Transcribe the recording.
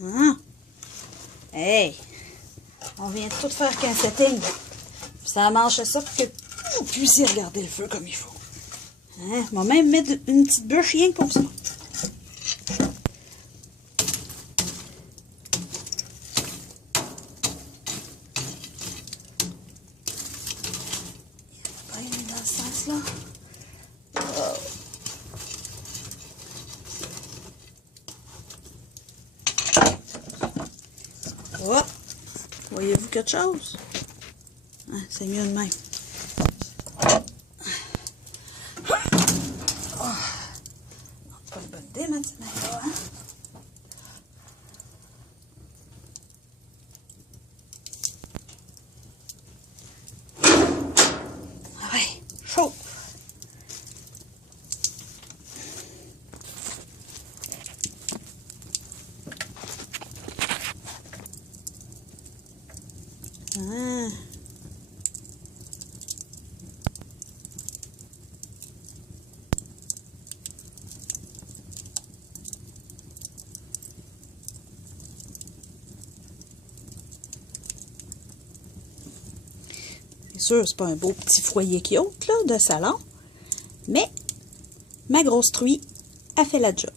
Hein? Hey! On vient de tout faire qu'un setting. Ça mange ça pour que vous puissiez regarder le feu comme il faut. Hein? On va même mettre une petite bûche rien que pour ça. Dans ce sens-là. Oh! Voyez-vous quelque chose? Ah, c'est mieux de même. Oh. Pas une bonne idée, ma petite Maïla, hein? Ah ouais, chaud! Ah. C'est sûr, c'est pas un beau petit foyer cute, là, de salon, mais ma grosse truie a fait la job.